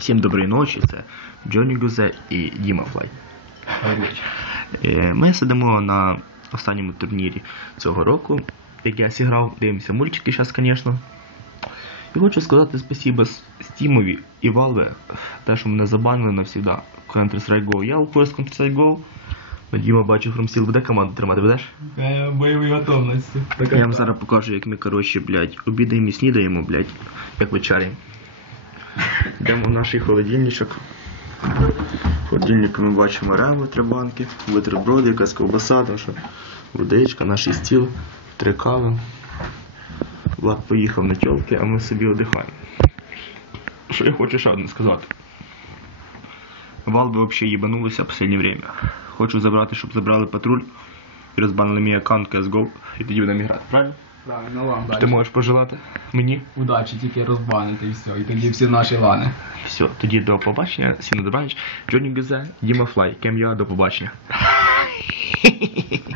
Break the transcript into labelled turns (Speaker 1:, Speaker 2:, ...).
Speaker 1: Всім доброї ночі, це Джонні Гузе і Діма Флай. Е, Ми сидимо на останньому турнірі цього року, як я зіграв, дивимося мультики зараз, звісно. І хочу сказати спасибо Стімові і Valve, те, що мене забанили навсігда в Counter-Strike Go. Я уходжу з Counter-Strike Go, но Діма бачу Фромсіл буде команду тримати, будеш?
Speaker 2: Е, Бойовій готовності.
Speaker 1: Я вам зараз покажу, як ми, коротше, блядь, обідаємо і снідаємо, блядь, як вечеряємо. Йдемо в наш холодильничок. В ми бачимо ребу, три банки, бутерброди, якась ковбаса, там водичка, наш стіл, три кави. Влад поїхав на тьолки, а ми собі одихаємо. Що я хочу ще одне сказати. Валби взагалі їбанулися в останнє время. Хочу забрати, щоб забрали патруль і розбанили мій аккаунт CSGO, і тоді будемо грати, правильно?
Speaker 2: Правильно вам
Speaker 1: Ти
Speaker 2: далі.
Speaker 1: можеш пожелати мені?
Speaker 2: Удачі, тільки розбанити і все. І тоді всі наші лани.
Speaker 1: Все, тоді до побачення, всім на добраніч. Джонні Гюзе, Діма Флай, Кем'я, до побачення.